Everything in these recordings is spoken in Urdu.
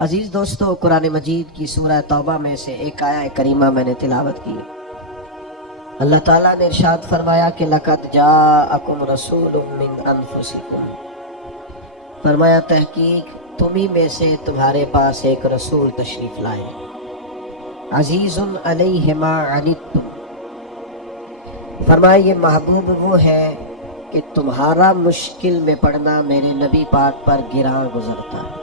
عزیز دوستو، قرآن مجید کی سورہ توبہ میں سے ایک آیہ کریمہ میں نے تلاوت کی۔ اللہ تعالیٰ نے ارشاد فرمایا کہ لَقَدْ جَاءَكُمْ رَسُولٌ مِّنْ أَنفُسِكُمْ، فرمایا تحقیق تمہیں میں سے تمہارے پاس ایک رسول تشریف لائے، عزیز علیہ ما عنتم، فرمایا یہ محبوب وہ ہے کہ تمہارا مشکل میں پڑنا میرے نبی پاک پر گراں گزرتا ہے،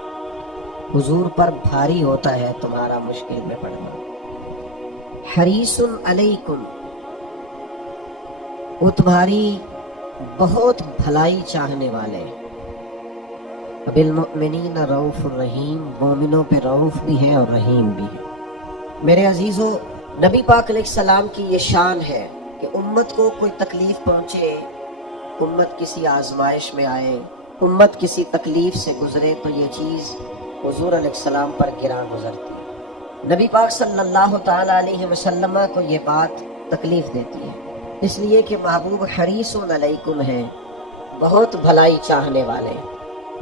حضور پر بھاری ہوتا ہے تمہارا مشکل میں پڑنا۔ حریص علیکم، وہ تمہاری بہت بھلائی چاہنے والے، بالمؤمنین رؤوف الرحیم، مومنوں پہ رؤوف بھی ہے اور رحیم بھی ہے۔ میرے عزیزو، نبی پاک علیہ السلام کی یہ شان ہے کہ امت کو کوئی تکلیف پہنچے، امت کسی آزمائش میں آئے، امت کسی تکلیف سے گزرے تو یہ چیز حضور علیہ السلام پر گراں گزرتی۔ نبی پاک صلی اللہ تعالی علیہ وسلم کو یہ بات تکلیف دیتی ہے، اس لیے کہ محبوب حریص علیکم ہے، بہت بھلائی چاہنے والے۔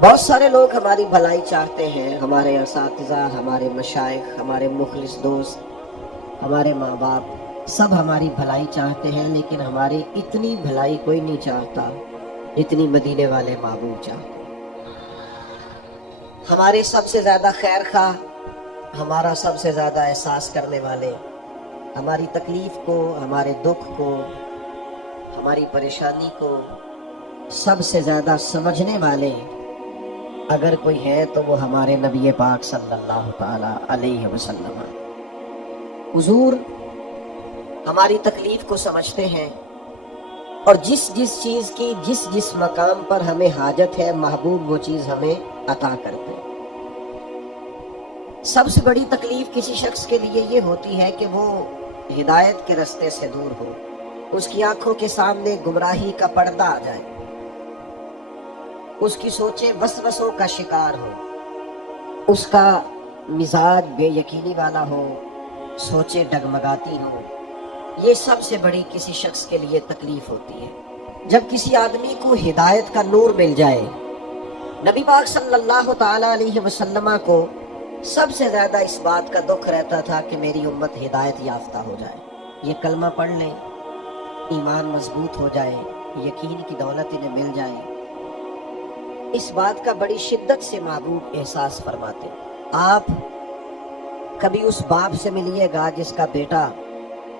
بہت سارے لوگ ہماری بھلائی چاہتے ہیں، ہمارے اساتذہ، ہمارے مشائخ، ہمارے مخلص دوست، ہمارے ماں باپ، سب ہماری بھلائی چاہتے ہیں، لیکن ہماری اتنی بھلائی کوئی نہیں چاہتا جتنی مدینے والے محبوب چاہتے ہیں۔ ہمارے سب سے زیادہ خیر خواہ، ہمارا سب سے زیادہ احساس کرنے والے، ہماری تکلیف کو، ہمارے دکھ کو، ہماری پریشانی کو سب سے زیادہ سمجھنے والے اگر کوئی ہے تو وہ ہمارے نبی پاک صلی اللہ تعالی علیہ وسلم۔ حضور ہماری تکلیف کو سمجھتے ہیں، اور جس چیز کی جس مقام پر ہمیں حاجت ہے، محبوب وہ چیز ہمیں عطا کرتے ہیں۔ سب سے بڑی تکلیف کسی شخص کے لیے یہ ہوتی ہے کہ وہ ہدایت کے رستے سے دور ہو، اس کی آنکھوں کے سامنے گمراہی کا پردہ آ جائے، اس کی سوچیں وسوسوں کا شکار ہو، اس کا مزاج بے یقینی والا ہو، سوچیں ڈگمگاتی ہوں۔ یہ سب سے بڑی کسی شخص کے لیے تکلیف ہوتی ہے۔ جب کسی آدمی کو ہدایت کا نور مل جائے، نبی پاک صلی اللہ تعالی علیہ وسلم کو سب سے زیادہ اس بات کا دکھ رہتا تھا کہ میری امت ہدایت یافتہ ہو جائے، یہ کلمہ پڑھ لیں، ایمان مضبوط ہو جائے، یقین کی دولت انہیں مل جائے۔ اس بات کا بڑی شدت سے محبوب احساس فرماتے۔ آپ کبھی اس باپ سے ملیے گا جس کا بیٹا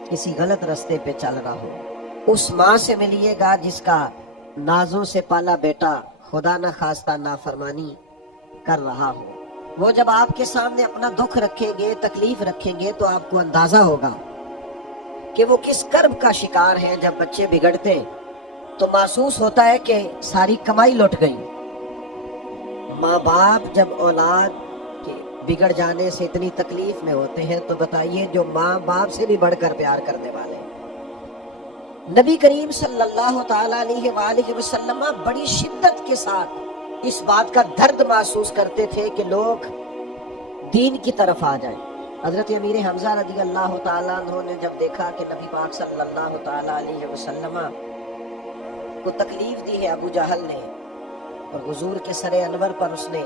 کسی غلط رستے پہ چل رہا ہو، اس ماں سے ملیے گا جس کا نازوں سے پالا بیٹا خدا نہ خواستہ نافرمانی کر رہا ہو۔ وہ جب آپ کے سامنے اپنا دکھ رکھیں گے، تکلیف رکھیں گے، تو آپ کو اندازہ ہوگا کہ وہ کس کرب کا شکار ہے۔ جب بچے بگڑتے تو محسوس ہوتا ہے کہ ساری کمائی لٹ گئی۔ ماں باپ جب اولاد کے بگڑ جانے سے اتنی تکلیف میں ہوتے ہیں تو بتائیے جو ماں باپ سے بھی بڑھ کر پیار کرنے والے۔ نبی کریم صلی اللہ تعالی علیہ وآلہ وسلم بڑی شدت کے ساتھ اس بات کا درد محسوس کرتے تھے کہ لوگ دین کی طرف آ جائیں۔ حضرت امیر حمزہ رضی اللہ تعالیٰ عنہ نے جب دیکھا کہ نبی پاک صلی اللہ تعالی علیہ وسلم کو تکلیف دی ہے ابو جہل نے، اور حضور کے سر انور پر اس نے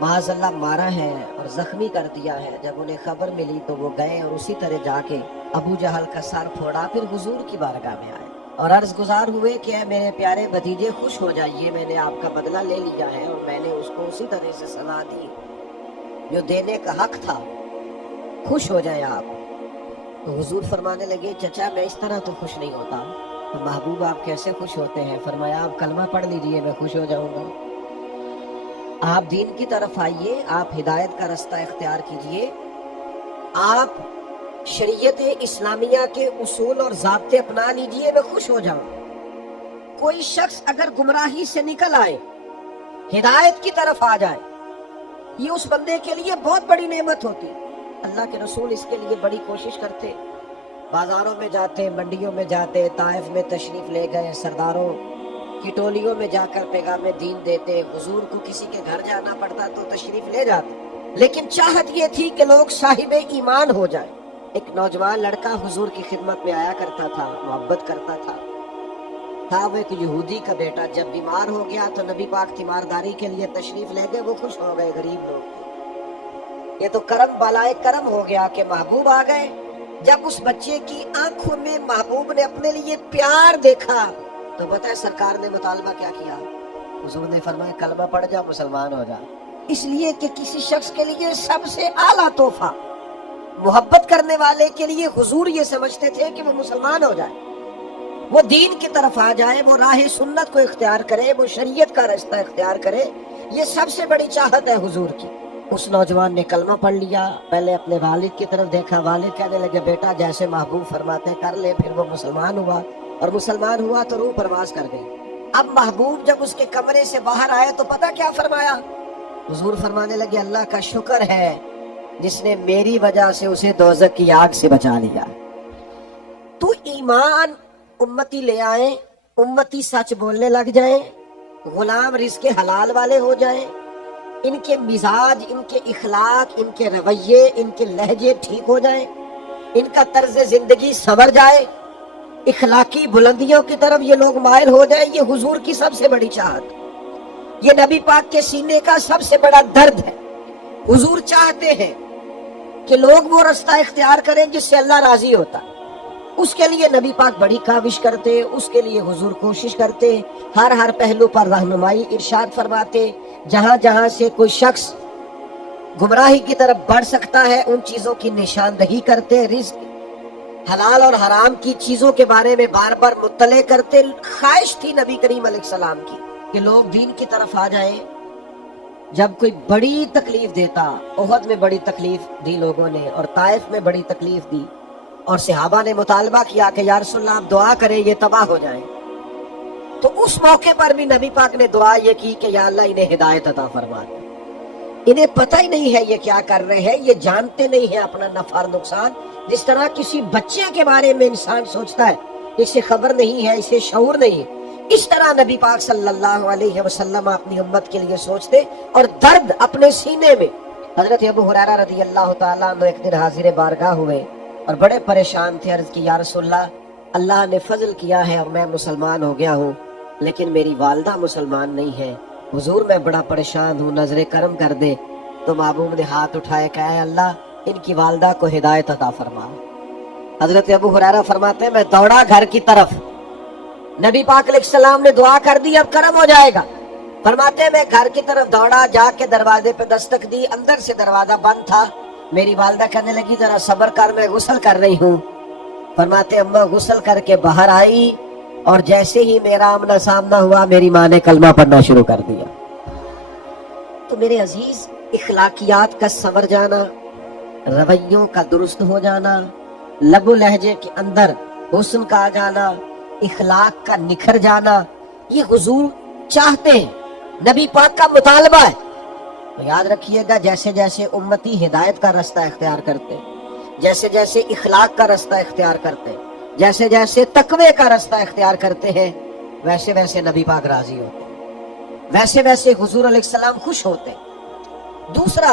معاذ اللہ مارا ہے اور زخمی کر دیا ہے، جب انہیں خبر ملی تو وہ گئے اور اسی طرح جا کے ابو جہل کا سر پھوڑا، پھر حضور کی بارگاہ میں آئے اور عرض گزار ہوئے کہ اے میرے پیارے بھتیجے خوش ہو جائیے، میں نے آپ کا بدلہ لے لیا ہے اور میں نے اس کو اسی طرح سے سزا دی جو دینے کا حق تھا، خوش ہو جائے آپ۔ تو حضور فرمانے لگے چچا میں اس طرح تو خوش نہیں ہوتا۔ تو محبوب آپ کیسے خوش ہوتے ہیں؟ فرمایا آپ کلمہ پڑھ لیجئے، میں خوش ہو جاؤں گا۔ آپ دین کی طرف آئیے، آپ ہدایت کا رستہ اختیار کیجئے، آپ شریعت اسلامیہ کے اصول اور ضابطے اپنا لیجئے، میں خوش ہو جاؤں۔ کوئی شخص اگر گمراہی سے نکل آئے، ہدایت کی طرف آ جائے، یہ اس بندے کے لیے بہت بڑی نعمت ہوتی۔ اللہ کے رسول اس کے لیے بڑی کوشش کرتے، بازاروں میں جاتے، منڈیوں میں جاتے، طائف میں تشریف لے گئے، سرداروں کی ٹولیوں میں جا کر پیغام دین دیتے، حضور کو کسی کے گھر جانا پڑتا تو تشریف لے جاتے، لیکن چاہت یہ تھی کہ لوگ صاحب ایمان ہو جائیں۔ ایک نوجوان لڑکا حضور کی خدمت میں آیا کرتا تھا، محبت کرتا تھا وہ ایک یہودی کا بیٹا، جب بیمار ہو گیا تو نبی پاک تیمارداری کے لیے تشریف لے گئے، وہ خوش ہو گئے، غریب لوگ یہ تو کرم بالائے کرم ہو گیا کہ محبوب آ گئے۔ جب اس بچے کی آنکھوں میں محبوب نے اپنے لیے پیار دیکھا تو پتہ ہے سرکار نے مطالبہ کیا کیا؟ حضور نے فرمایا کلمہ پڑھ جا، مسلمان ہو جا۔ اس لیے کہ کسی شخص کے لیے سب سے اعلیٰ تحفہ محبت کرنے والے کے لیے حضور یہ سمجھتے تھے کہ وہ مسلمان ہو جائے، وہ دین کی طرف آ جائے، وہ راہ سنت کو اختیار کرے، وہ شریعت کا راستہ اختیار کرے۔ یہ سب سے بڑی چاہت ہے حضور کی۔ اس نوجوان نے کلمہ پڑھ لیا، پہلے اپنے والد کی طرف دیکھا، والد کہنے لگے بیٹا جیسے محبوب فرماتے ہیں کر لے۔ پھر وہ مسلمان ہوا، اور مسلمان ہوا تو روح پرواز کر گئی۔ اب محبوب جب اس کے کمرے سے باہر آئے تو پتہ کیا فرمایا؟ حضور فرمانے لگے اللہ کا شکر ہے جس نے میری وجہ سے اسے دوزخ کی آگ سے بچا لیا۔ تو ایمان امتی لے آئیں، امتی سچ بولنے لگ جائیں، غلام رزق حلال والے ہو جائیں، ان کے مزاج، ان کے اخلاق، ان کے رویے، ان کے لہجے ٹھیک ہو جائیں، ان کا طرز زندگی سنور جائے، اخلاقی بلندیوں کی طرف یہ لوگ مائل ہو جائیں۔ یہ حضور کی سب سے بڑی چاہت، یہ نبی پاک کے سینے کا سب سے بڑا درد ہے۔ حضور چاہتے ہیں کہ لوگ وہ رستہ اختیار کریں جس سے اللہ راضی ہوتا، اس کے لیے نبی پاک بڑی کاوش کرتے، اس کے لیے حضور کوشش کرتے، ہر پہلو پر رہنمائی ارشاد فرماتے، جہاں جہاں سے کوئی شخص گمراہی کی طرف بڑھ سکتا ہے ان چیزوں کی نشاندہی کرتے، رزق حلال اور حرام کی چیزوں کے بارے میں بار بار مطلع کرتے۔ خواہش تھی نبی کریم علیہ السلام کی کہ لوگ دین کی طرف آ جائیں۔ جب کوئی بڑی تکلیف دیتا، احد میں بڑی تکلیف دی لوگوں نے، اور طائف میں بڑی تکلیف دی، اور صحابہ نے مطالبہ کیا کہ یا رسول اللہ آپ دعا کریں یہ تباہ ہو جائیں، تو اس موقع پر بھی نبی پاک نے دعا یہ کی کہ یا اللہ انہیں ہدایت عطا فرما۔ انہیں پتہ ہی نہیں ہے یہ کیا کر رہے ہیں، یہ جانتے نہیں ہیں اپنا نفع اور نقصان۔ جس طرح کسی بچے کے بارے میں انسان سوچتا ہے اسے خبر نہیں ہے، اسے شعور نہیں ہے، اس طرح نبی پاک صلی اللہ علیہ وسلم اپنی امت کے لیے سوچتے اور درد اپنے سینے میں۔ حضرت ابو ہریرہ رضی اللہ تعالیٰ عنہ ایک دن حاضر بارگاہ ہوئے اور بڑے پریشان تھے، عرض کی یا رسول اللہ نے فضل کیا ہے اور میں مسلمان ہو گیا ہوں، لیکن میری والدہ مسلمان نہیں ہے، حضور میں بڑا پریشان ہوں، نظر کرم کر دے۔ تو محبوب نے ہاتھ اٹھائے کہ اے اللہ ان کی والدہ کو ہدایت عطا فرما۔ حضرت ابو ہریرہ فرماتے ہیں میں دوڑا گھر کی طرف، نبی پاک علیہ السلام نے دعا کر دی اب کرم ہو جائے گا۔ فرماتے ہیں میں گھر کی طرف دوڑا، جا کے دروازے پہ دستک دی، اندر سے دروازہ بند تھا۔ میری والدہ کہنے لگی ذرا صبر کر میں غسل کر رہی ہوں۔ فرماتے اماں غسل کر کے باہر آئی، اور جیسے ہی میرا آمنا سامنا ہوا میری ماں نے کلمہ پڑھنا شروع کر دیا۔ تو میرے عزیز، اخلاقیات کا سنور جانا، رویوں کا درست ہو جانا، لب و لہجے کے اندر حسن کا آ جانا، اخلاق کا نکھر جانا، یہ حضور چاہتے ہیں، نبی پاک کا مطالبہ ہے۔ تو یاد رکھیے گا جیسے جیسے امتی ہدایت کا رستہ اختیار کرتے، جیسے جیسے اخلاق کا رستہ اختیار کرتے، جیسے جیسے تقوی کا رستہ اختیار کرتے ہیں، ویسے ویسے نبی پاک راضی ہوتے، ویسے ویسے حضور علیہ السلام خوش ہوتے۔ دوسرا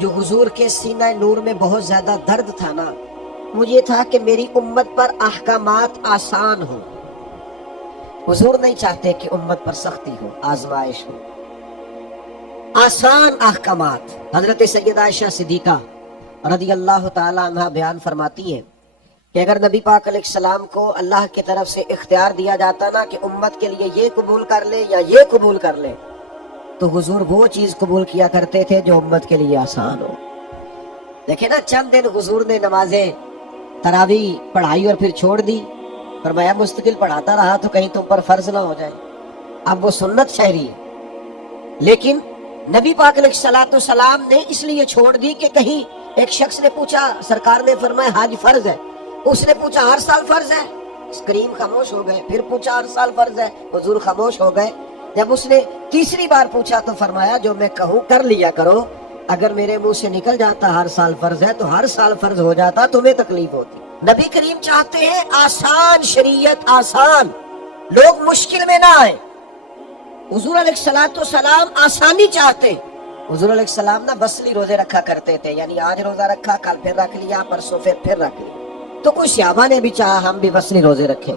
جو حضور کے سینہ نور میں بہت زیادہ درد تھا نا، مجھے تھا کہ میری امت پر احکامات آسان ہو۔ حضور نہیں چاہتے کہ امت پر سختی ہو، آزمائش ہو، آسان احکامات۔ حضرت سیدہ عائشہ صدیقہ رضی اللہ تعالی عنہ بیان فرماتی ہیں کہ اگر نبی پاک علیہ السلام کو اللہ کی طرف سے اختیار دیا جاتا نا کہ امت کے لیے یہ قبول کر لے یا یہ قبول کر لے، تو حضور وہ چیز قبول کیا کرتے تھے جو امت کے لیے آسان ہو۔ دیکھیں نا چند دن حضور نے نمازیں تراویح پڑھائی اور پھر چھوڑ دی، فرمایا مستقل پڑھاتا رہا تو کہیں تم پر فرض نہ ہو جائے۔ اب وہ سنت شہری ہے، لیکن نبی پاک علیہ السلام نے اس لیے چھوڑ دی کہ کہیں ایک شخص نے پوچھا، سرکار نے فرمایا حج فرض ہے، اس نے پوچھا ہر سال فرض ہے، کریم خاموش ہو گئے۔ پھر پوچھا ہر سال فرض ہے، حضور خاموش ہو گئے۔ جب اس نے تیسری بار پوچھا تو فرمایا جو میں کہوں کر لیا کرو، اگر میرے منہ سے نکل جاتا ہر سال فرض ہے تو ہر سال فرض ہو جاتا، تمہیں تکلیف ہوتی۔ نبی کریم چاہتے ہیں آسان شریعت، آسان، لوگ مشکل میں نہ آئیں۔ حضور علیہ السلام آسانی چاہتے ہیں۔ حضور علیہ السلام نا وصلی روزے رکھا کرتے تھے، یعنی آج روزہ رکھا، کل پھر رکھ لیا، پرسوں پھر رکھ لیا۔ تو کچھ صحابہ نے بھی چاہا ہم بھی وصلی روزے رکھیں،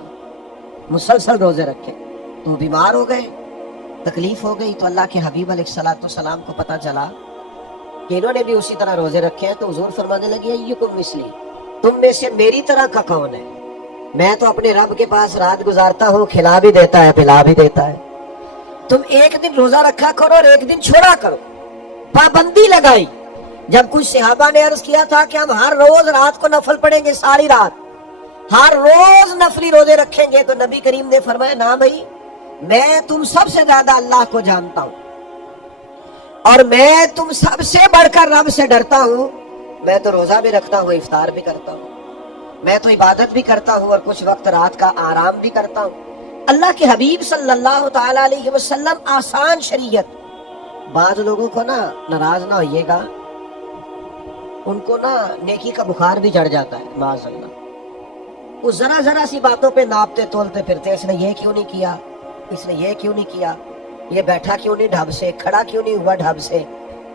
مسلسل روزے رکھیں، تو بیمار ہو گئے، تکلیف ہو گئی۔ تو اللہ کے حبیب علیہ السلام کو پتہ چلا کہ انہوں نے بھی اسی طرح روزے رکھے ہیں، تو حضور فرمانے لگے ایکم مثلی، تم میں سے میری طرح کا کون ہے؟ میں تو اپنے رب کے پاس رات گزارتا ہوں، کھلا بھی دیتا ہے پلا بھی دیتا ہے، تم ایک دن روزہ رکھا کرو اور ایک دن چھوڑا کرو، پابندی لگائی۔ جب کچھ صحابہ نے عرض کیا تھا کہ ہم ہر روز رات کو نفل پڑھیں گے، ساری رات ہر روز نفلی روزے رکھیں گے، تو نبی کریم نے فرمایا نہ بھائی، میں تم سب سے زیادہ اللہ کو جانتا ہوں اور میں تم سب سے بڑھ کر رب سے ڈرتا ہوں، میں تو روزہ بھی رکھتا ہوں، افطار بھی کرتا ہوں، میں تو عبادت بھی کرتا ہوں اور کچھ وقت رات کا آرام بھی کرتا ہوں۔ اللہ کے حبیب صلی اللہ تعالی علیہ وسلم آسان شریعت۔ بعض لوگوں کو نا ناراض نہ ہوئیے گا، ان کو نا نیکی کا بخار بھی چڑھ جاتا ہے معاذ اللہ، وہ ذرا ذرا سی باتوں پہ ناپتے تولتے پھرتے، اس نے یہ کیوں نہیں کیا، اس نے یہ کیوں نہیں کیا، یہ بیٹھا کیوں نہیں ڈھب سے، کھڑا کیوں نہیں ہوا ڈھب سے،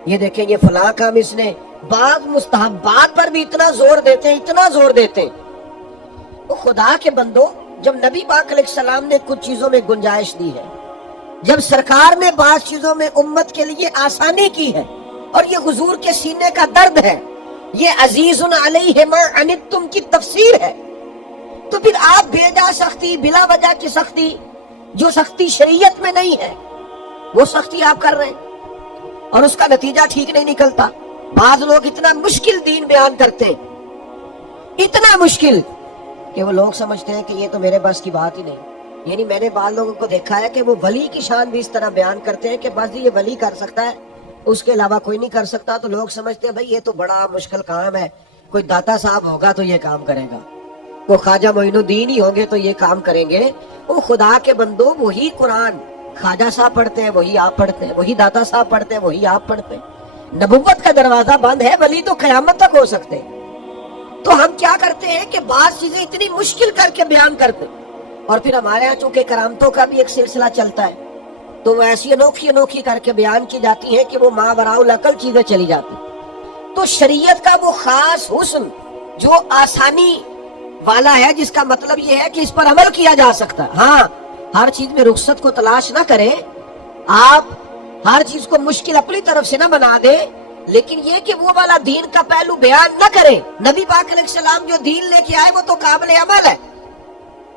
یہ دیکھیں یہ فلاں کام اس نے۔ بعض مستحبات پر بھی اتنا زور دیتے ہیں، اتنا زور دیتے ہیں۔ وہ خدا کے بندو، جب نبی پاک علیہ السلام نے کچھ چیزوں میں گنجائش دی ہے، جب سرکار نے بعض چیزوں میں امت کے لیے آسانی کی ہے، اور یہ حضور کے سینے کا درد ہے، یہ عزیز علیہ ما عنتم کی تفسیر ہے، تو پھر آپ بےجا سختی، بلا وجہ کی سختی، جو سختی شریعت میں نہیں ہے وہ سختی آپ کر رہے ہیں اور اس کا نتیجہ ٹھیک نہیں نکلتا۔ بعض لوگ اتنا مشکل دین بیان کرتے ہیں، اتنا مشکل کہ وہ لوگ سمجھتے ہیں کہ یہ تو میرے بس کی بات ہی نہیں۔ یعنی میں نے بعض لوگوں کو دیکھا ہے کہ وہ ولی کی شان بھی اس طرح بیان کرتے ہیں کہ بس یہ ولی کر سکتا ہے، اس کے علاوہ کوئی نہیں کر سکتا، تو لوگ سمجھتے ہیں بھائی یہ تو بڑا مشکل کام ہے، کوئی داتا صاحب ہوگا تو یہ کام کرے گا، وہ خواجہ معین الدین ہی ہوں گے تو یہ کام کریں گے۔ وہ خدا کے بندو، وہی قرآن خواجہ صاحب پڑھتے ہیں، وہی آپ پڑھتے ہیں، وہی داتا صاحب پڑھتے ہیں، وہی آپ پڑھتے ہیں۔ نبوت کا دروازہ بند ہے، ولی تو قیامت تک ہو سکتے ہیں۔ تو ہم کیا کرتے ہیں کہ بعض چیزیں اتنی مشکل کر کے بیان کرتے ہیں، اور پھر ہمارے ہاں چونکہ کرامتوں کا بھی ایک سلسلہ چلتا ہے، تو وہ ایسی انوکھی انوکھی کر کے بیان کی جاتی ہیں کہ وہ ماوراء العقل چیزیں چلی جاتی۔ تو شریعت کا وہ خاص حسن جو آسانی والا ہے، جس کا مطلب یہ ہے کہ اس پر عمل کیا جا سکتا ہے۔ ہاں، ہر چیز میں رخصت کو تلاش نہ کریں، آپ ہر چیز کو مشکل اپنی طرف سے نہ بنا دیں، لیکن یہ کہ وہ والا دین کا پہلو بیان نہ کریں۔ نبی پاک علیہ السلام جو دین لے کے آئے وہ تو قابل عمل ہے،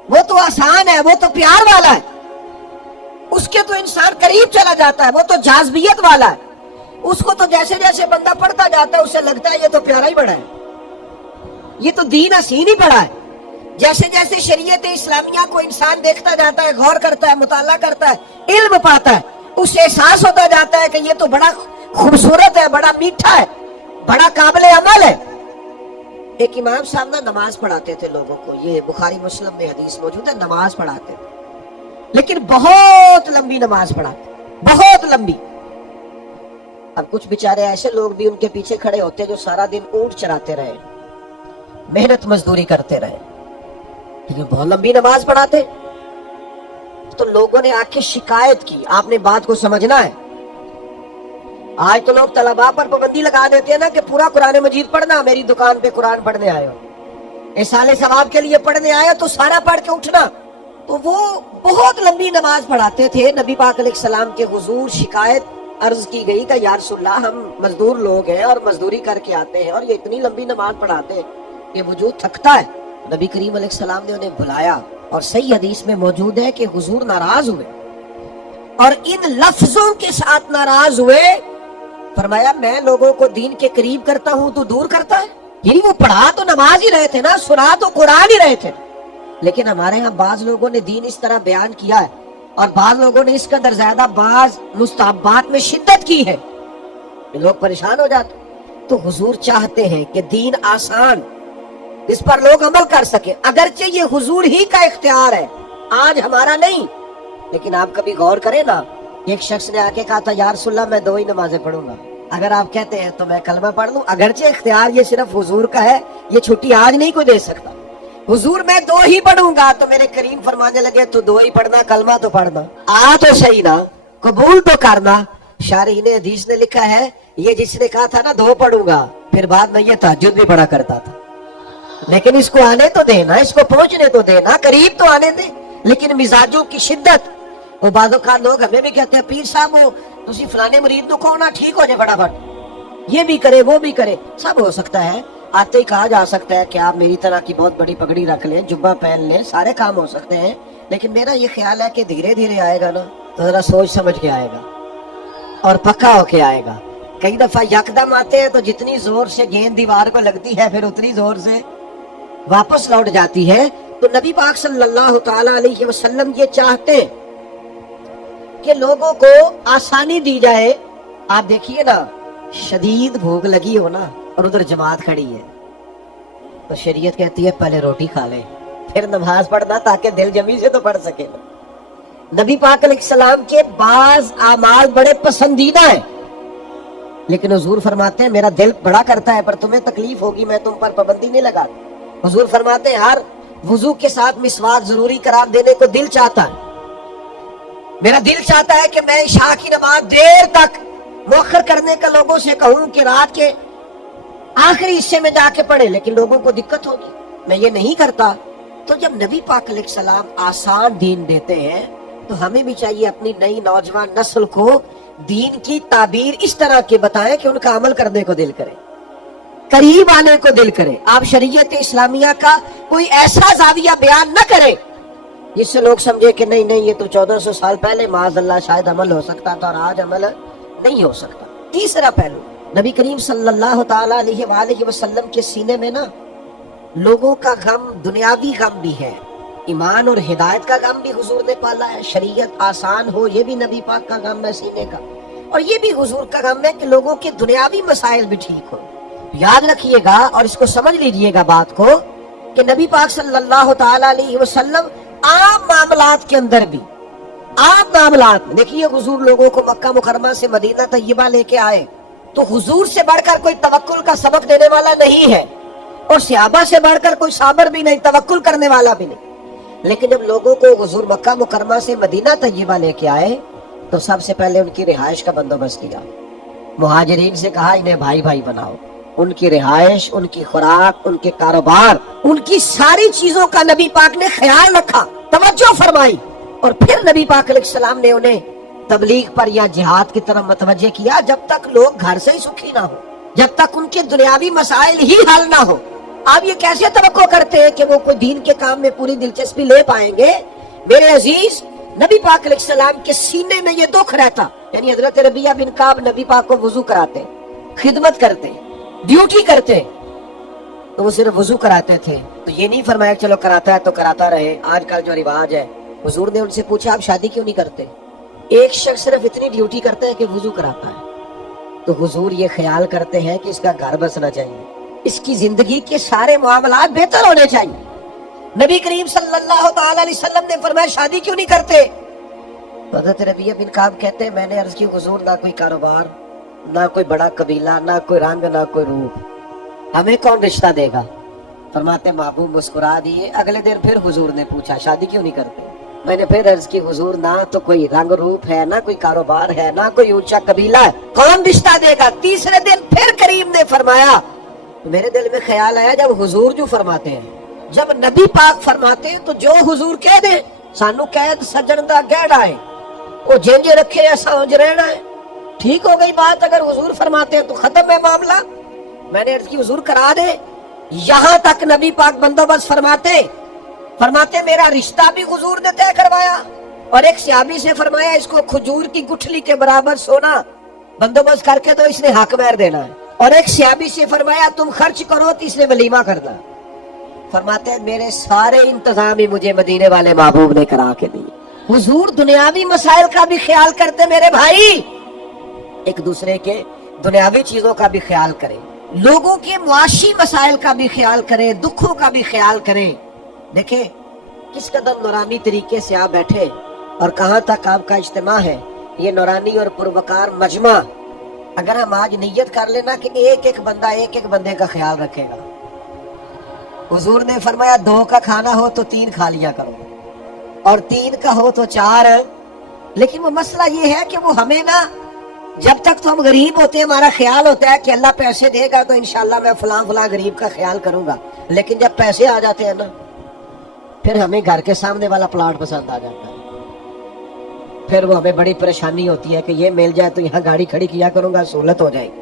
وہ تو آسان ہے، وہ تو پیار والا ہے، اس کے تو انسان قریب چلا جاتا ہے، وہ تو جاذبیت والا ہے، اس کو تو جیسے جیسے بندہ پڑھتا جاتا ہے اسے لگتا ہے یہ تو پیارا ہی بڑا ہے، یہ تو دین حسین ہی پڑا ہے۔ جیسے جیسے شریعت اسلامیہ کو انسان دیکھتا جاتا ہے، غور کرتا ہے، مطالعہ کرتا ہے، علم پاتا ہے، اسے احساس ہوتا جاتا ہے کہ یہ تو بڑا خوبصورت ہے، بڑا میٹھا ہے، بڑا قابل عمل ہے۔ ایک امام صاحب نا نماز پڑھاتے تھے لوگوں کو، یہ بخاری مسلم میں حدیث موجود ہے، نماز پڑھاتے تھے لیکن بہت لمبی نماز پڑھاتے، بہت لمبی۔ اب کچھ بیچارے ایسے لوگ بھی ان کے پیچھے کھڑے ہوتے جو سارا دن اونٹ چراتے رہے، محنت مزدوری کرتے رہے، لیکن بہت لمبی نماز پڑھاتے۔ تو لوگوں نے آ کے شکایت کی، آپ نے بات کو سمجھنا ہے۔ آج تو لوگ طلباء پر پابندی لگا دیتے ہیں نا کہ پورا قرآن مجید پڑھنا، میری دکان پہ قرآن پڑھنے آئے ہو، احسان ثواب کے لیے پڑھنے آئے ہو تو سارا پڑھ کے اٹھنا۔ تو وہ بہت لمبی نماز پڑھاتے تھے۔ نبی پاک علیہ السلام کے حضور شکایت عرض کی گئی کہ یا رسول اللہ، ہم مزدور لوگ ہیں اور مزدوری کر کے آتے ہیں اور یہ اتنی لمبی نماز پڑھاتے ہیں کہ وجود تھکتا ہے۔ نبی کریم علیہ السلام نے انہیں بلایا، اور صحیح حدیث میں موجود ہے کہ حضور ناراض ہوئے اور ان لفظوں کے ساتھ ناراض ہوئے، فرمایا میں لوگوں کو دین کے قریب کرتا ہوں تو دور کرتا ہے۔ یعنی وہ پڑھا تو نماز ہی رہے تھے نا، سنا تو قرآن ہی رہے تھے، لیکن ہمارے ہاں بعض لوگوں نے دین اس طرح بیان کیا ہے اور بعض لوگوں نے اس قدر زیادہ بعض مستحبات میں شدت کی ہے کہ لوگ پریشان ہو جاتے۔ تو حضور چاہتے ہیں کہ دین آسان، اس پر لوگ عمل کر سکے، اگرچہ یہ حضور ہی کا اختیار ہے، آج ہمارا نہیں۔ لیکن آپ کبھی غور کریں نا، ایک شخص نے آ کے کہا تھا یا رسول اللہ میں 2 ہی نمازیں پڑھوں گا، اگر آپ کہتے ہیں تو میں کلمہ پڑھ لوں، اگرچہ اختیار یہ صرف حضور کا ہے، یہ چھٹی آج نہیں کوئی دے سکتا۔ حضور میں 2 ہی پڑھوں گا، تو میرے کریم فرمانے لگے تو 2 ہی پڑھنا، کلمہ تو پڑھنا، تو صحیح نا، قبول تو کرنا۔ شارحین حدیث نے لکھا ہے یہ جس نے کہا تھا نا 2 پڑھوں گا، پھر بعد میں یہ تہجد بھی پڑھا کرتا تھا، لیکن اس کو آنے تو دینا، اس کو پہنچنے تو دینا، قریب تو آنے دے۔ لیکن مزاجوں کی شدت، وہ بعض اوقات لوگ ہمیں بھی کہتے ہیں پیر صاحب تسی فلانے مرید نو کہو نا ٹھیک ہو جائے فٹافٹ، یہ بھی کرے وہ بھی کرے، سب ہو سکتا ہے، آتے ہی کہا جا سکتا ہے کہ آپ میری طرح کی بہت بڑی پگڑی رکھ لیں، جبہ پہن لیں، سارے کام ہو سکتے ہیں، لیکن میرا یہ خیال ہے کہ دھیرے دھیرے آئے گا نا تو ذرا سوچ سمجھ کے آئے گا اور پکا ہو کے آئے گا۔ کئی دفعہ یکدم آتے ہیں تو جتنی زور سے گیند دیوار کو لگتی ہے پھر اتنی زور سے واپس لوٹ جاتی ہے۔ تو نبی پاک صلی اللہ تعالی علیہ وسلم یہ چاہتے ہیں کہ لوگوں کو آسانی دی جائے۔ آپ دیکھیے نا، شدید بھوک لگی ہو نا اور ادھر جماعت کھڑی ہے تو شریعت کہتی ہے پہلے روٹی کھا لے پھر نماز پڑھنا، تاکہ دل جمی سے تو پڑھ سکے۔ نبی پاک علیہ السلام کے بعض اعمال بڑے پسندیدہ ہیں، لیکن حضور فرماتے ہیں میرا دل بڑا کرتا ہے پر تمہیں تکلیف ہوگی، میں تم پر پابندی نہیں لگاتا۔ حضور فرماتے ہیں ہر وضو کے ساتھ مسواک ضروری قرار دینے کو دل چاہتا ہے، میرا دل چاہتا ہے کہ میں عشاء کی نماز دیر تک مؤخر کرنے کا لوگوں سے کہوں کہ رات کے آخری حصے میں جا کے پڑھے، لیکن لوگوں کو دقت ہوگی، میں یہ نہیں کرتا۔ تو جب نبی پاک علیہ السلام آسان دین دیتے ہیں تو ہمیں بھی چاہیے اپنی نئی نوجوان نسل کو دین کی تعبیر اس طرح کے بتائیں کہ ان کا عمل کرنے کو دل کرے، قریب آنے کو دل کرے۔ آپ شریعت اسلامیہ کا کوئی ایسا زاویہ بیان نہ کریں جس سے لوگ سمجھے کہ نہیں نہیں یہ تو 1400 سال پہلے معاذ اللہ شاید عمل ہو سکتا تھا اور آج عمل نہیں ہو سکتا۔ تیسرا پہلو، نبی کریم صلی اللہ تعالی علیہ وآلہ وسلم کے سینے میں نا لوگوں کا غم، دنیاوی غم بھی ہے، ایمان اور ہدایت کا غم بھی حضور نے پالا ہے، شریعت آسان ہو یہ بھی نبی پاک کا غم ہے سینے کا، اور یہ بھی حضور کا غم ہے کہ لوگوں کے دنیاوی مسائل بھی ٹھیک ہو۔ یاد رکھیے گا اور اس کو سمجھ لیجئے گا بات کو کہ نبی پاک صلی اللہ تعالی علیہ وسلم عام معاملات کے اندر بھی، عام معاملات، دیکھیے حضور لوگوں کو مکہ مکرمہ سے مدینہ طیبہ لے کے آئے تو حضور سے بڑھ کر کوئی توکل کا سبق دینے والا نہیں ہے، اور صحابہ سے بڑھ کر کوئی صابر بھی نہیں، توکل کرنے والا بھی نہیں۔ لیکن جب لوگوں کو حضور مکہ مکرمہ سے مدینہ طیبہ لے کے آئے تو سب سے پہلے ان کی رہائش کا بندوبست کیا، مہاجرین سے کہا انہیں بھائی بھائی بناؤ، ان کی رہائش، ان کی خوراک، ان کے کاروبار، ان کی ساری چیزوں کا نبی پاک نے خیال رکھا، توجہ فرمائی، اور پھر نبی پاک علیہ السلام نے انہیں تبلیغ پر یا جہاد کی طرف متوجہ کیا جب تک لوگ گھر سے ہی سکھی نہ ہو، جب تک ان کے دنیاوی مسائل ہی حل نہ ہو۔ آپ یہ کیسے توقع کرتے ہیں کہ وہ کوئی دین کے کام میں پوری دلچسپی لے پائیں گے؟ میرے عزیز، نبی پاک علیہ السلام کے سینے میں یہ دکھ رہتا، یعنی حضرت ربیعہ بن کعب نبی پاک کو وضو کراتے، خدمت کرتے، ڈیوٹی کرتے، تو وہ صرف وضو کراتے تھے، تو یہ نہیں فرمایا چلو کراتا ہے تو کراتا رہے، آج کل جو رواج ہے۔ حضور نے ان سے پوچھا آپ شادی کیوں نہیں کرتے؟ ایک شخص صرف اتنی ڈیوٹی کرتا ہے کہ وضو کراتا ہے، تو حضور یہ خیال کرتے ہیں کہ اس کا گھر بسنا چاہیے، اس کی زندگی کے سارے معاملات بہتر ہونے چاہیے۔ نبی کریم صلی اللہ تعالی علیہ وسلم نے فرمایا شادی کیوں نہیں کرتے؟ تو حضرت ربیعہ بن کعب کہتے ہیں میں نے عرض کی حضور نہ کوئی کاروبار، نہ کوئی بڑا قبیلہ، نہ کوئی رنگ، نہ کوئی روپ، ہمیں کون رشتہ دے گا؟ فرماتے محبوب مسکرا دیے۔ اگلے دن پھر حضور نے پوچھا شادی کیوں نہیں کرتے؟ میں نے پھر عرض کی حضور نہ تو کوئی رنگ روپ ہے، نہ کوئی کاروبار ہے، نہ کوئی اونچا قبیلہ ہے، کون رشتہ دے گا؟ تیسرے دن پھر کریم نے فرمایا، میرے دل میں خیال آیا جب حضور جو فرماتے ہیں، جب نبی پاک فرماتے ہیں تو جو حضور کہہ دیں سانو قید سجن دا گہڑا ہے، وہ جنج رکھے ایسا انج رہنا ہے، ٹھیک ہو گئی بات۔ اگر حضور فرماتے ہیں تو ختم ہے معاملہ۔ میں نے عرض کی حضور کرا دے، یہاں تک نبی پاک بندوبست فرماتے میرا رشتہ بھی حضور نے طے کروایا، اور ایک صحابی سے فرمایا اس کو کھجور کی گٹھلی کے برابر سونا بندوبست کر کے تو اس نے حق مہر دینا ہے، اور ایک صحابی سے فرمایا تم خرچ کرو تو اس نے ولیمہ کرنا۔ فرماتے ہیں میرے سارے انتظام ہی مجھے مدینے والے محبوب نے کرا کے دی۔ حضور دنیاوی مسائل کا بھی خیال کرتے میرے بھائی، ایک دوسرے کے دنیاوی چیزوں کا بھی خیال کریں، لوگوں کے معاشی مسائل کا بھی خیال کریں، دکھوں کا بھی خیال کریں۔ دیکھیں کس قدر نورانی طریقے سے آپ بیٹھے اور کہاں تک آپ کا اجتماع ہے، یہ نورانی اور پروقار مجمع۔ اگر ہم آج نیت کر لینا کہ ایک ایک بندہ ایک ایک بندے کا خیال رکھے گا، حضور نے فرمایا 2 کا کھانا ہو تو 3 کھا لیا کرو، اور 3 کا ہو تو 4۔ لیکن وہ مسئلہ یہ ہے کہ وہ ہمیں نا، جب تک تو ہم غریب ہوتے ہیں ہمارا خیال ہوتا ہے کہ اللہ پیسے دے گا تو انشاءاللہ میں فلاں غریب کا خیال کروں گا، لیکن جب پیسے آ جاتے ہیں نا پھر ہمیں گھر کے سامنے والا پلاٹ پسند آ جاتا ہے، پھر وہ ہمیں بڑی پریشانی ہوتی ہے کہ یہ مل جائے تو یہاں گاڑی کھڑی کیا کروں گا، سہولت ہو جائے گی۔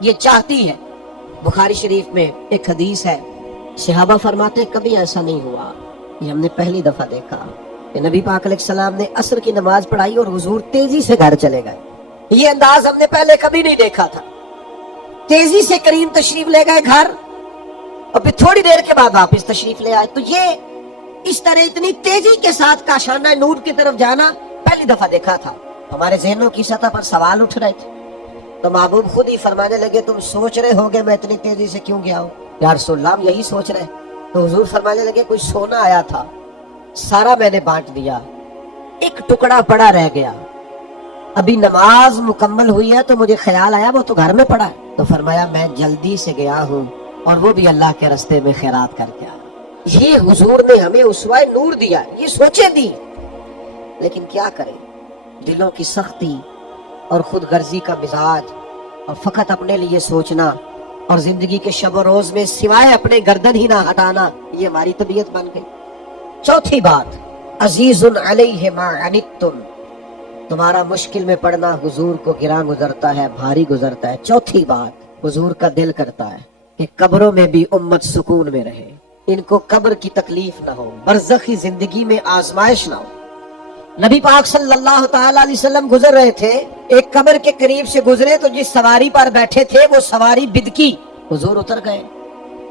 یہ چاہتی ہے. بخاری شریف میں ایک حدیث ہے، صحابہ فرماتے کبھی ایسا نہیں ہوا، یہ ہم نے پہلی دفعہ دیکھا کہ نبی پاک علیہ السلام نے عصر کی نماز پڑھائی اور حضور تیزی سے گھر چلے گئے. یہ انداز ہم نے پہلے کبھی نہیں دیکھا تھا. تیزی سے کریم تشریف لے گئے گھر اور پھر تھوڑی دیر کے بعد واپس تشریف لے آئے. تو یہ اس طرح اتنی تیزی کے ساتھ کاشانہ نور کی طرف جانا پہلی دفعہ دیکھا تھا. ہمارے ذہنوں کی سطح پر سوال اٹھ رہے تھے، تو محبوب خود ہی فرمانے لگے تم سوچ رہے ہوگے میں اتنی تیزی سے کیوں گیا ہوں؟ یا رسول اللہ ہم یہی سوچ رہے. تو حضور فرمانے لگے کوئی سونا آیا تھا، سارا میں نے بانٹ دیا، ایک ٹکڑا پڑا رہ گیا، ابھی نماز مکمل ہوئی ہے تو مجھے خیال آیا وہ تو گھر میں پڑا ہے. تو فرمایا میں جلدی سے گیا ہوں اور وہ بھی اللہ کے راستے میں خیرات کر کے آیا. یہ حضور نے ہمیں اسوہ نور دیا، یہ سوچیں دی. لیکن کیا کریں، دلوں کی سختی اور خود غرضی کا مزاج اور فقط اپنے لیے سوچنا اور زندگی کے شب و روز میں سوائے اپنے گردن ہی نہ ہٹانا، یہ ہماری طبیعت بن گئی. چوتھی بات، عزیز علیہ ما عنتم، تمہارا مشکل میں پڑنا حضور کو گراں گزرتا ہے، بھاری گزرتا ہے. چوتھی بات، حضور کا دل کرتا ہے کہ قبروں میں بھی امت سکون میں رہے، ان کو قبر کی تکلیف نہ ہو، برزخی زندگی میں آزمائش نہ ہو. نبی پاک صلی اللہ تعالی علیہ وسلم گزر رہے تھے، ایک قبر کے قریب سے گزرے تو جس سواری پر بیٹھے تھے وہ سواری بدکی. حضور اتر گئے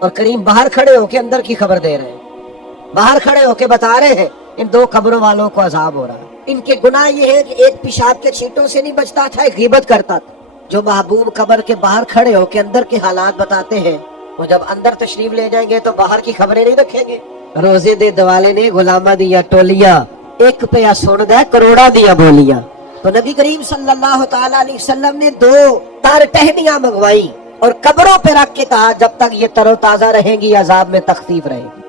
اور کریم باہر کھڑے ہو کے اندر کی خبر دے رہے ہیں، باہر کھڑے ہو کے بتا رہے ہیں ان دو قبروں والوں کو عذاب ہو رہا ہے. ان کے گناہ یہ ہے کہ ایک پیشاب کے چھینٹوں سے نہیں بچتا تھا، ایک غیبت کرتا تھا. جو محبوب قبر کے باہر کھڑے ہو کے اندر کے حالات بتاتے ہیں، وہ جب اندر تشریف لے جائیں گے تو باہر کی خبریں نہیں رکھیں گے. روزے دے دوالے نے غلامہ دیا ٹولیاں، ایک پہ سن دے کروڑا دیا بولیاں. تو نبی کریم صلی اللہ تعالی علیہ وسلم نے دو تار ٹہنیاں منگوائی اور قبروں پہ رکھ کے کہا جب تک یہ تر و تازہ رہیں گی عذاب میں تخفیف رہے گی.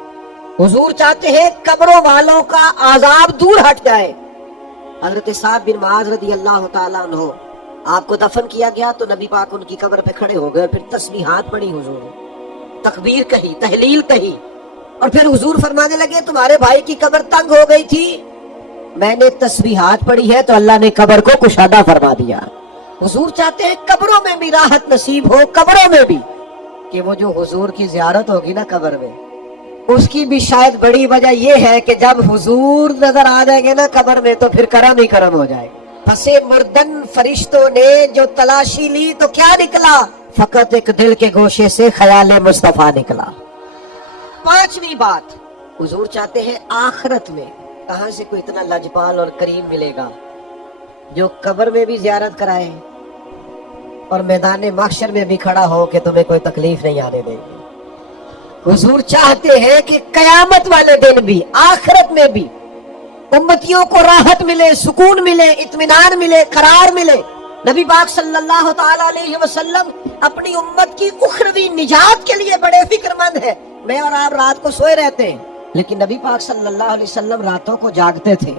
حضور چاہتے ہیں قبروں والوں کا عذاب دور ہٹ جائے. حضرت سعد بن معاذ رضی اللہ تعالیٰ عنہ، آپ کو دفن کیا گیا تو نبی پاک ان کی قبر پہ کھڑے ہو گئے، پھر تسبیحات پڑھی حضور نے، تکبیر کہی، تحلیل کہی، اور پھر حضور فرمانے لگے تمہارے بھائی کی قبر تنگ ہو گئی تھی، میں نے تسبیحات پڑھی ہے تو اللہ نے قبر کو کشادہ فرما دیا. حضور چاہتے ہیں قبروں میں بھی راحت نصیب ہو، قبروں میں بھی، کہ وہ جو حضور کی زیارت ہوگی نا قبر میں، اس کی بھی شاید بڑی وجہ یہ ہے کہ جب حضور نظر آ جائیں گے نا قبر میں تو پھر کرم ہی کرم ہو جائے. پسے مردن فرشتوں نے جو تلاشی لی تو کیا نکلا؟ فقط ایک دل کے گوشے سے خیال مصطفیٰ نکلا. پانچویں بات، حضور چاہتے ہیں آخرت میں کہاں سے کوئی اتنا لجپال اور کریم ملے گا جو قبر میں بھی زیارت کرائے اور میدان محشر میں بھی کھڑا ہو کہ تمہیں کوئی تکلیف نہیں آنے دے گی. حضور چاہتے ہیں کہ قیامت والے دن بھی، آخرت میں بھی امتیوں کو راحت ملے، سکون ملے، اطمینان ملے، قرار ملے. نبی پاک صلی اللہ تعالی علیہ وسلم اپنی امت کی اخروی نجات کے لیے بڑے فکر مند ہیں. میں اور آپ رات کو سوئے رہتے ہیں، لیکن نبی پاک صلی اللہ علیہ وسلم راتوں کو جاگتے تھے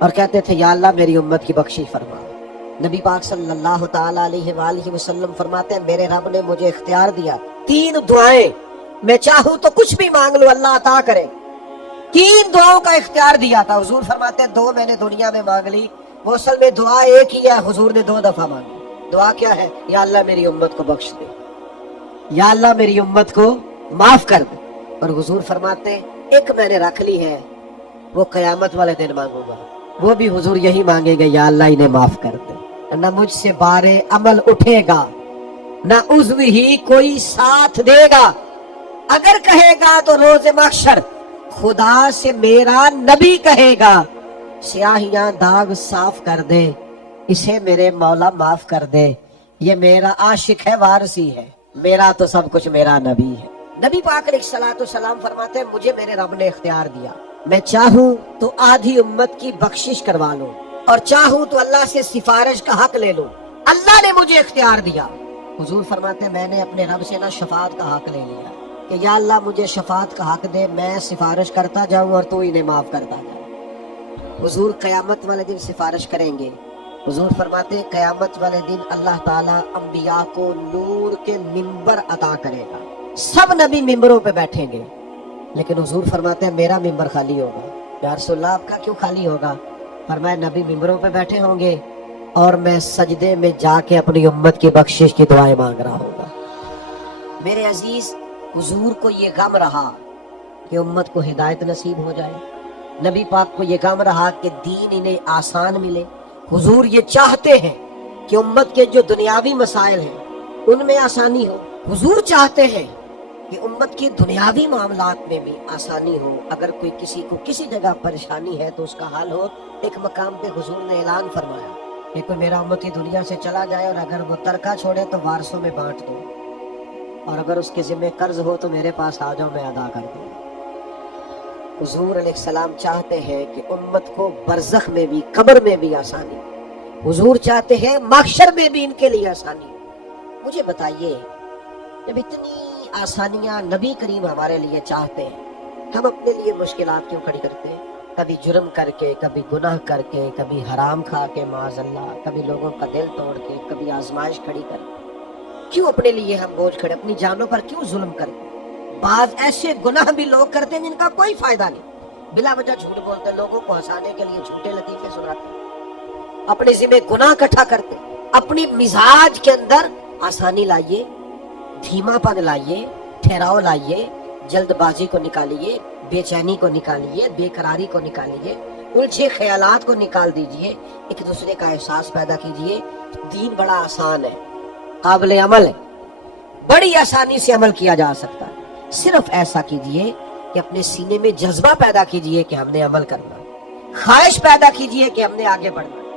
اور کہتے تھے یا اللہ میری امت کی بخشش فرما. نبی پاک صلی اللہ تعالی علیہ وآلہ وسلم فرماتے ہیں میرے رب نے مجھے اختیار دیا 3 دعائیں، میں چاہوں تو کچھ بھی مانگ لوں اللہ عطا کرے. 3 دعاؤں کا اختیار دیا تھا. حضور فرماتے ہیں 2 میں نے دنیا میں مانگ لی، وہ اصل میں دعا ایک ہی ہے، حضور نے 2 دفعہ مانگی. دعا کیا ہے؟ یا اللہ میری امت کو بخش دے، یا اللہ میری امت کو معاف کر دے. اور حضور فرماتے ہیں ایک میں نے رکھ لی ہے، وہ قیامت والے دن مانگوں گا، وہ بھی حضور یہی مانگیں گے یا اللہ انہیں معاف کر دے. نہ مجھ سے بارے عمل اٹھے گا، نہ عضو ہی کوئی ساتھ دے گا. اگر کہے گا تو روز محشر خدا سے میرا نبی کہے گا سیاہیاں داغ صاف کر دے، اسے میرے مولا معاف کر دے، یہ میرا عاشق ہے، وارثی ہے، میرا تو سب کچھ میرا نبی ہے. نبی پاک علیہ الصلوۃ والسلام فرماتے ہیں مجھے میرے رب نے اختیار دیا، میں چاہوں تو آدھی امت کی بخشش کروا لوں اور چاہوں تو اللہ سے سفارش کا حق لے لوں. اللہ نے مجھے اختیار دیا. حضور فرماتے ہیں میں نے اپنے رب سے نہ شفاعت کا حق لے لیا کہ یا اللہ مجھے شفاعت کا حق دے، میں سفارش کرتا جاؤں اور تو انہیں معاف کرتا جاؤں. حضور قیامت والے دن سفارش کریں گے. حضور فرماتے ہیں قیامت والے دن اللہ تعالیٰ انبیاء کو نور کے ممبر عطا کرے گا. سب نبی ممبروں پہ بیٹھیں گے، لیکن حضور فرماتے ہیں میرا ممبر خالی ہوگا. یا رسول اللہ آپ کا کیوں خالی ہوگا؟ فرمایا نبی ممبروں پہ بیٹھے ہوں گے اور میں سجدے میں جا کے اپنی امت کی بخشش کی دعائیں مانگ رہا ہوں گا. میرے عزیز، حضور کو یہ غم رہا کہ امت کو ہدایت نصیب ہو جائے، نبی پاک کو یہ غم رہا کہ دین انہیں آسان ملے۔ حضور یہ چاہتے ہیں کہ امت کے جو دنیاوی مسائل ہیں ان میں آسانی ہو، حضور چاہتے ہیں کہ امت کی دنیاوی معاملات میں بھی آسانی ہو۔ اگر کوئی کسی کو کسی جگہ پریشانی ہے تو اس کا حل ہو۔ ایک مقام پہ حضور نے اعلان فرمایا کہ کوئی میرا امتی دنیا سے چلا جائے اور اگر وہ ترکہ چھوڑے تو وارثوں میں بانٹ دو، اور اگر اس کے ذمہ قرض ہو تو میرے پاس آ جاؤ، میں ادا کر دوں۔ حضور علیہ السلام چاہتے ہیں کہ امت کو برزخ میں بھی، قبر میں بھی آسانی، حضور چاہتے ہیں محشر میں بھی ان کے لیے آسانی۔ مجھے بتائیے، جب اتنی آسانیاں نبی کریم ہمارے لیے چاہتے ہیں، ہم اپنے لیے مشکلات کیوں کھڑی کرتے ہیں؟ کبھی جرم کر کے، کبھی گناہ کر کے، کبھی حرام کھا کے معاذ اللہ، کبھی لوگوں کا دل توڑ کے، کبھی آزمائش کھڑی کر کے۔ کیوں اپنے لیے ہم بوجھ کھڑے، اپنی جانوں پر کیوں ظلم کرتے؟ بعض ایسے گناہ بھی لوگ کرتے ہیں جن کا کوئی فائدہ نہیں، بلا وجہ جھوٹ بولتے، لوگوں کو ہنسانے کے لیے جھوٹے لطیفے سناتے، اپنے ذمہ گناہ اکٹھا کرتے۔ اپنی مزاج کے اندر آسانی لائیے، دھیما پن لائیے، ٹھہراؤ لائیے، جلد بازی کو نکالیے، بے چینی کو نکالیے، بے قراری کو نکالیے، الجھے خیالات کو نکال دیجئے، ایک دوسرے کا احساس پیدا کیجئے۔ دین بڑا آسان ہے، قابل عمل ہے، بڑی آسانی سے عمل کیا جا سکتا ہے۔ صرف ایسا کیجئے کہ اپنے سینے میں جذبہ پیدا کیجئے کہ ہم نے عمل کرنا، خواہش پیدا کیجئے کہ ہم نے آگے بڑھنا۔